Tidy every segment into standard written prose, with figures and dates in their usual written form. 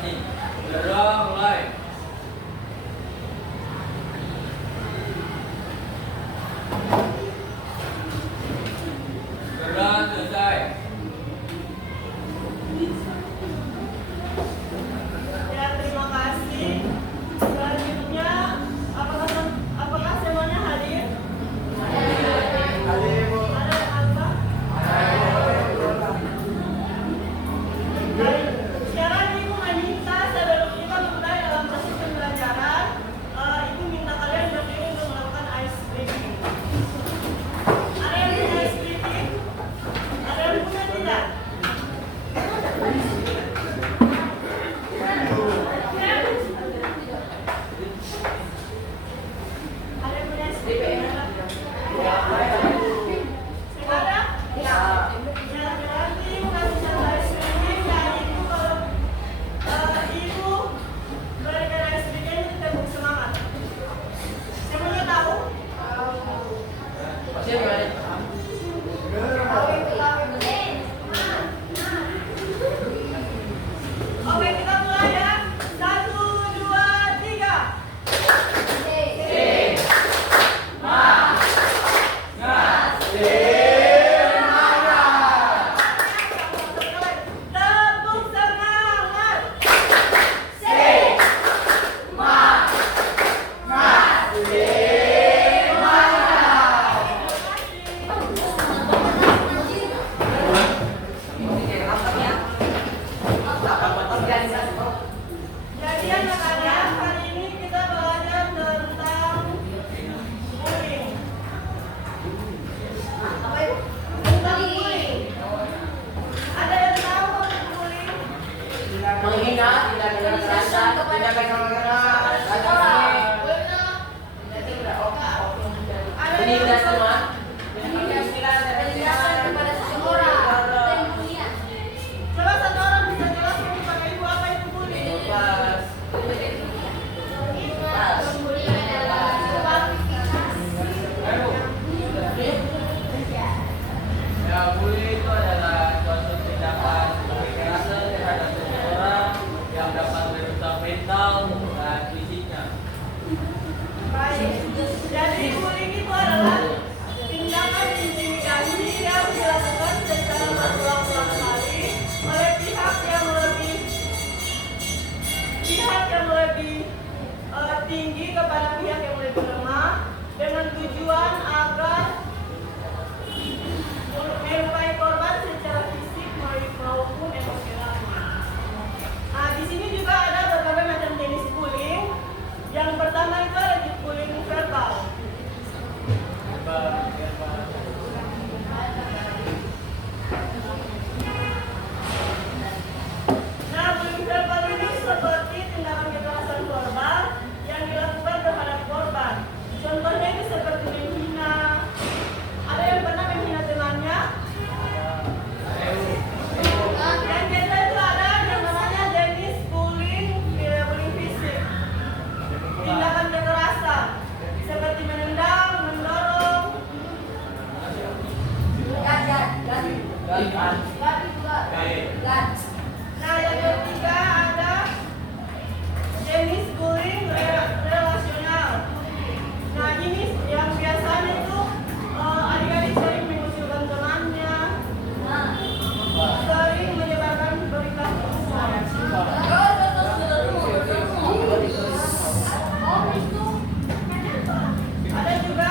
mancing. Gerak mulai. Gerak selesai. Ya, terima kasih. Selanjutnya, apakah semuanya hadir? Hadir, Bu. Ada yang apa? Baik. Sekarang Ibu meminta sebelum kita mulai dalam proses pembelajaran, Ibu minta kalian berdiri untuk melakukan ice breaking. Ada yang punya ice breaking? Ada yang punya tidak? Ada yang punya ice breaking? Sekarang? Ya. Ya, berarti Ibu kasih contoh ice breaking. Ya, Ibu kalau Ibu berikan ice breaking itu tepuk semangat. Semuanya tahu? Oke, kita mulai ya. 1, 2, 3. Tepuk semangat. Jadi anak-anak, hari ini kita belajar tentang bullying. Tentang bullying. Ada yang tahu apa bullying? Menghina, tidak kekerasan, tidak kekerasan, Ada yang menindas tahu? teman, Coba satu orang bisa jelaskan kepada Ibu apa itu bullying? Ya, bully itu adalah suatu tindakan kekerasan terhadap seseorang yang dapat merusak mental dan fisiknya. Baik. Jadi bullying itu adalah tindakan intimidasi yang dilakukan secara berulang-ulang kali oleh pihak yang lebih tinggi kepada pihak yang lebih lemah dengan tujuan agar melukai korban secara fisik maupun emosionalnya. Nah, di sini juga ada berbagai macam jenis bullying. Yang pertama itu ada bullying verbal. Nah, bullying verbal ini seperti tindakan kekerasan verbal yang dilakukan kepada korban. Contohnya itu seperti menghina. Ada yang pernah menghina temannya? Yang kedua itu ada yang namanya jenis bullying fisik. Tindakan kekerasan seperti menendang, mendorong. Nah, yang ketiga ada jenis bullying relasional. Nah, ini yang biasanya itu adik-adik sering mengucilkan temannya, sering menyebarkan berita bohong. Ada juga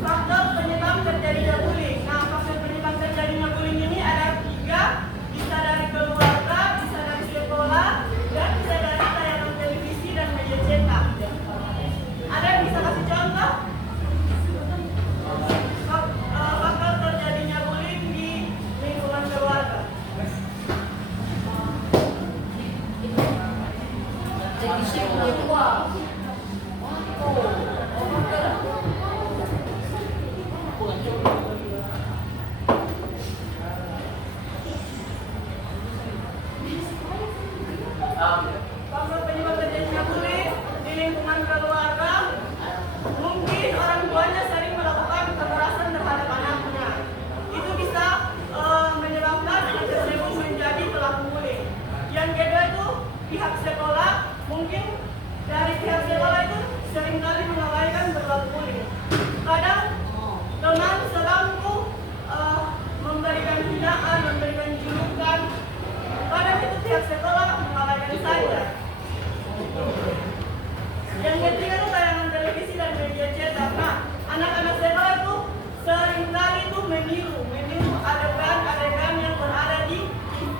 faktor penyebab terjadinya bullying. Nah, faktor penyebab terjadinya bullying ini ada 3, bisa dari keluarga, bisa dari sekolah, dan bisa dari tayangan televisi dan media cetak. Ada yang bisa kasih contoh? Faktor terjadinya bullying di lingkungan keluarga. Faktor penyebab terjadinya bullying di lingkungan keluarga, mungkin orang tuanya sering melakukan kekerasan terhadap anaknya. Itu bisa menyebabkan anak tersebut menjadi pelaku bullying. Yang kedua itu pihak sekolah, mungkin dari pihak sekolah itu seringkali mengabaikan berlaku bullying. Kadang teman sebangku memberikan hinaan, memberikan julukan, kadang itu pihak sekolah mengabaikan saja. Yang ketiga itu tayangan televisi dan media cetak. Nah, anak-anak sekolah itu seringkali itu meniru adegan-adegan yang berada di TV.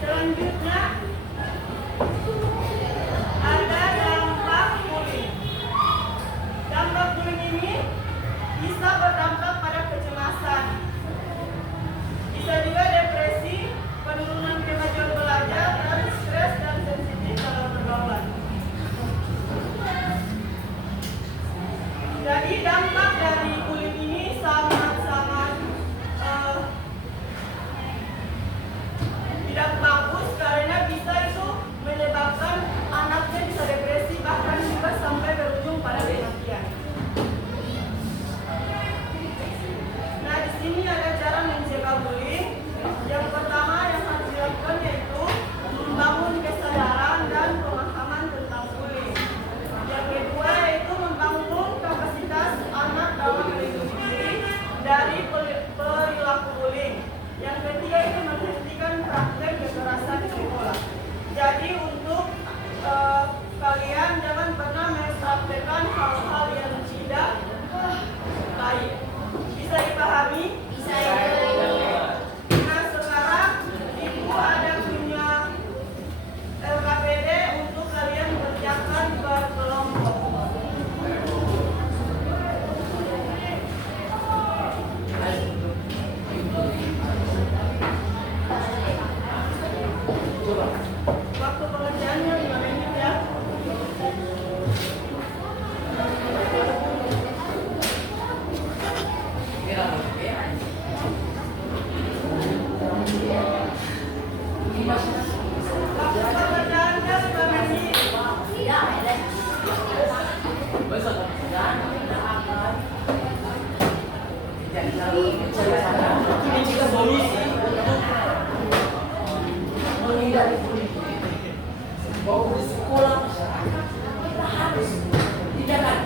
Selanjutnya ada dampak bullying. Dampak bullying ini bisa berdampak pada kecemasan, bisa juga depresi, penurunan kemajuan belajar, dan stres dan sensitif dalam pergaulan. Jadi dampak dari bullying ini sangat-sangat tidak bagus karena bisa itu menyebabkan anaknya bisa depresi, bahkan juga sampai berujung pada kematian. Nah, di sini ada cara mencegah bullying. Yang pertama yang harus dilakukan yaitu membangun kesadaran dan pemahaman tentang bullying. Yang kedua yaitu membangun kapasitas anak dalam melindungi diri dari perilaku bullying. Yang ketiga itu menghentikan praktek kekerasan di sekolah. Jadi untuk kalian jangan pernah mempraktekkan hal-hal yang tidak baik. Bisa dipahami? Bisa ya. Nah, sekarang ibu ada punya LKPD untuk kalian kerjakan berkelompok. Waktu pengerjaannya 5 menit ya. Waktu pengerjaannya 5 menit. Ini juga solusi untuk menghindari bullying. Bahwa di sekolah kita harus tidak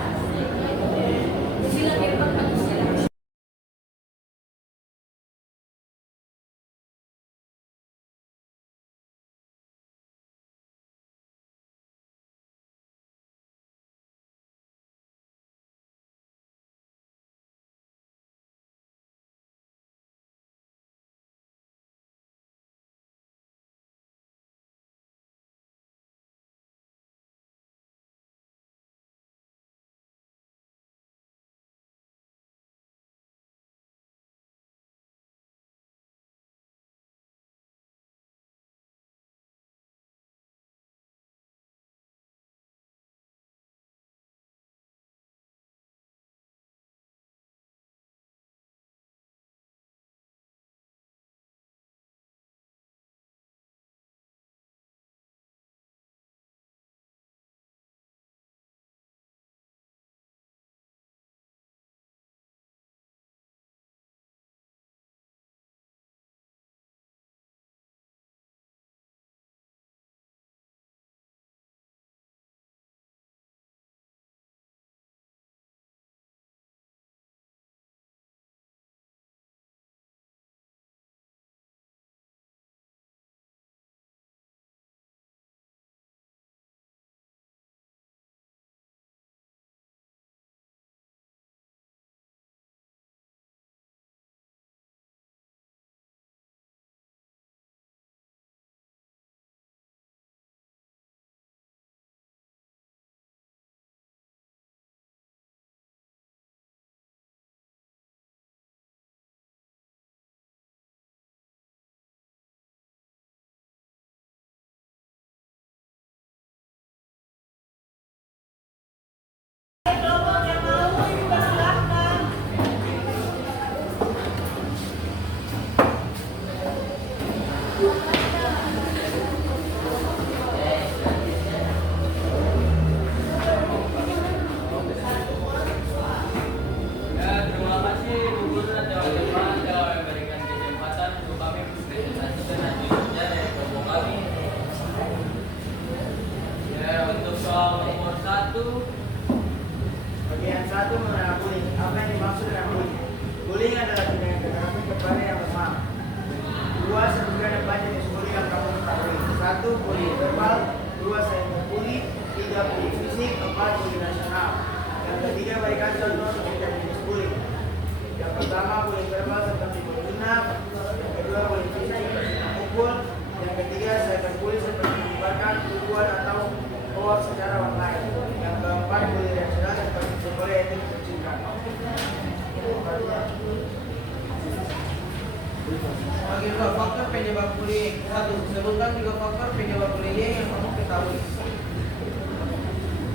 penyebab bullying. 1. Sebutkan 3 faktor penyebab bullying yang kamu ketahui.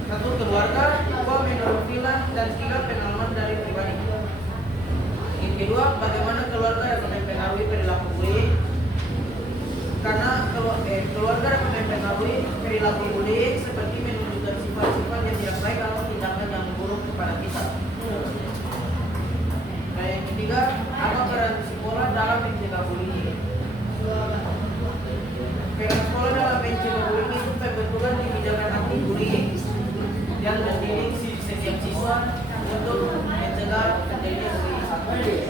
1. Keluarga, 2. Menurut Villa, dan 3. Pengalaman dari pribadi. Yang kedua, bagaimana keluarga dapat mempengaruhi perilaku bullying? Karena keluarga dapat mempengaruhi perilaku bullying seperti menunjukkan sifat-sifat yang tidak baik atau tindakan yang buruk kepada kita. Dan yang ketiga, apa peran sekolah dalam mencegah bullying? Peran sekolah dalam mencegah bullying itu pembentukan kebijakan anti bullying yang mendidik setiap siswa untuk mencegah terjadinya bullying.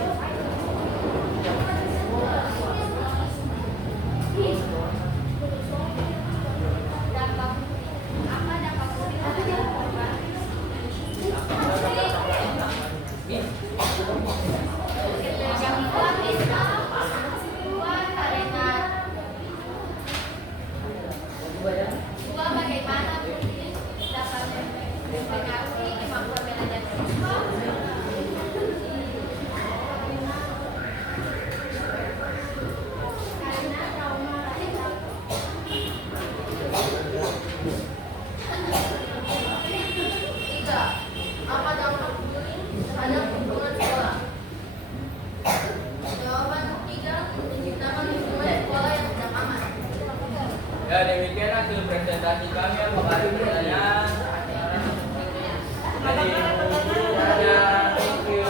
Bagaimana bullying dapat mempengaruhi kemampuan belajar siswa? Karena trauma rasa. Tiga, apa dampak bullying terhadap hubungan sekolah? Jawaban ketiga, menciptakan hubungan sekolah yang tidak aman. Ya, demikian hasil presentasi kami. Apakah ada pertanyaan? Dari guru ada, thank you.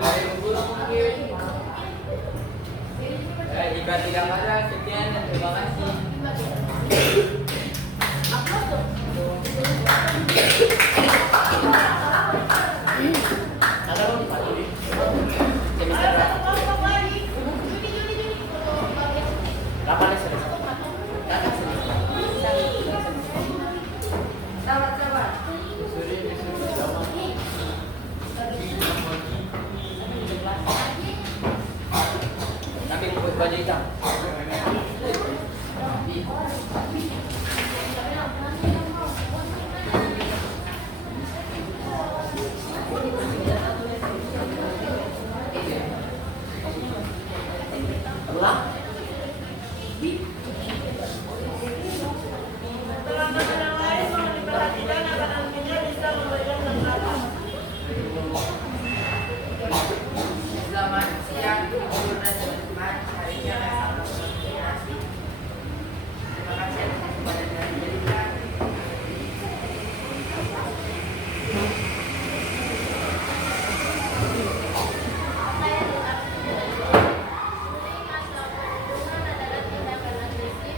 Dari guru mungkin. Jika tidak ada, sekian dan terima kasih. Ada dong Pak Juli. Ada satu kelompok lagi. Kapan ya selesai? Kakak selesai. Sahabat-sahabat, Tapi baju hitam. Ulang. Teman-teman yang lain mohon diperhatikan agar nantinya bisa memberikan tanggapan. Selamat siang, Ibu dan teman-teman. Hari ini akan sama berkonsentrasi. Terima kasih atas kesempatan yang diberikan. saya dimaksud dengan bullying atau perundungan adalah tindakan agresif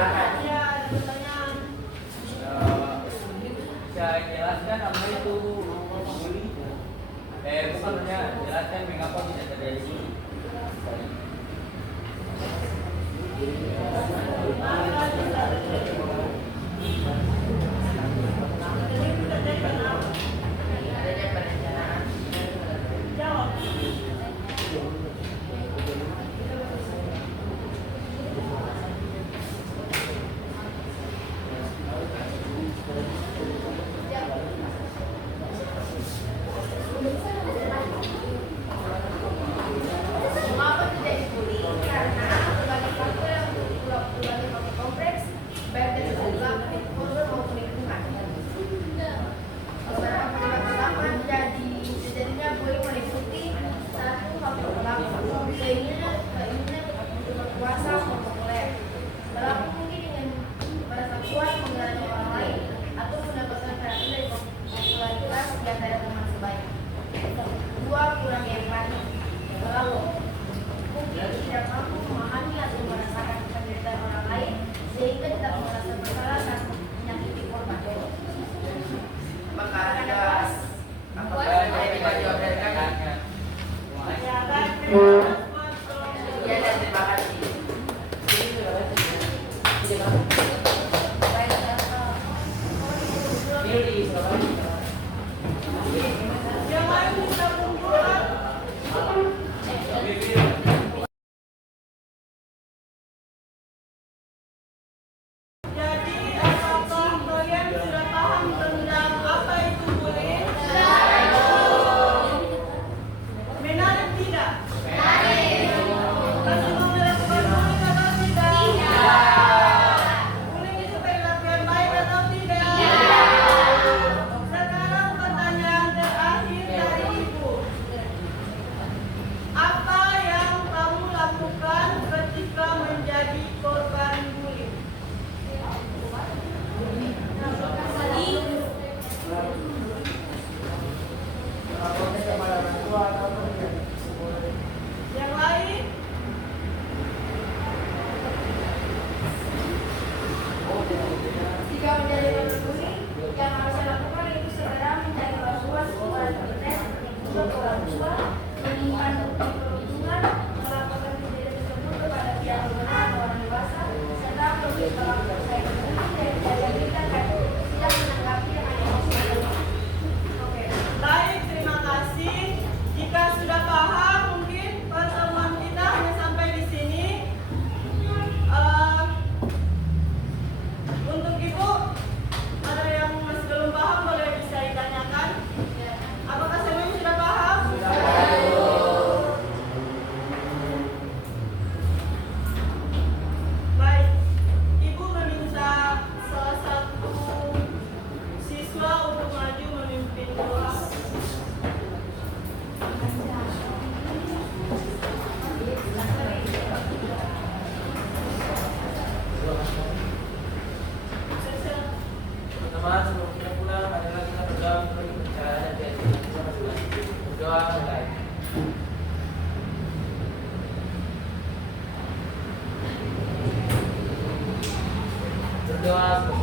Silakan. Ya, ada pertanyaan. Saya jelaskan apa itu bully? Bukan hanya jelaskan mengapa bisa terjadi bully. Maka bisa terjadi. Itu terjadi kenapa? Adanya perencanaan. Jawab. Mengapa terjadi bully? Karena berbagai faktor yang berbagai faktor kompleks, baik dari segi korban maupun lingkungan. Beberapa penyebab utama terjadinya bully meliputi satu faktor pelaku, keinginan untuk berkuasa atau populer. Pelaku mungkin ingin merasa kuat mengganggu orang lain atau mendapatkan perhatian dari popularitas di antara teman sebaya. Dua, kurang empati. Pelaku mungkin tidak mampu memahami atau merasakan penderitaan orang lain sehingga tidak merasa bersalah saat menyakiti korban. Maka apakah ada yang bisa jawab dari kami? Ya, baik. Terima kasih. Tolong. Ya, dan terima kasih. Yang lain bisa kumpulkan. Jadi, apakah kalian sudah paham tentang apa itu bullying? Menarik tidak? Masih mau melakukan bullying atau tidak? Bullying itu perilaku yang baik atau tidak? Sekarang pertanyaan terakhir dari Ibu. Apa yang kamu lakukan ketika menjadi korban bullying? Yang lain? Jika menjadi korban bullying, yang harus saya lakukan itu segera mencari bantuan sekolah internet, menyebut orang tua, menemukan bukti perlindungan, melaporkan kejadian tersebut kepada pihak berwenang atau orang dewasa, serta memberitahu saya bullying dan kejadian kita akan tidak menanggapi dengan emosi. Oke, baik, terima kasih. Jika sudah paham, mungkin pertemuan kita hanya sampai di sini. Untuk Ibu, ada yang masih belum paham boleh bisa ditanyakan. Apakah semuanya sudah paham? Baik, Ibu meminta salah satu siswa untuk maju memimpin kelas. Teman-teman, sebelum kita pulang, adalah kita berdoa untuk pembicaraan dan diajarkan kita masing-masing. Berdoa mulai. Berdoa.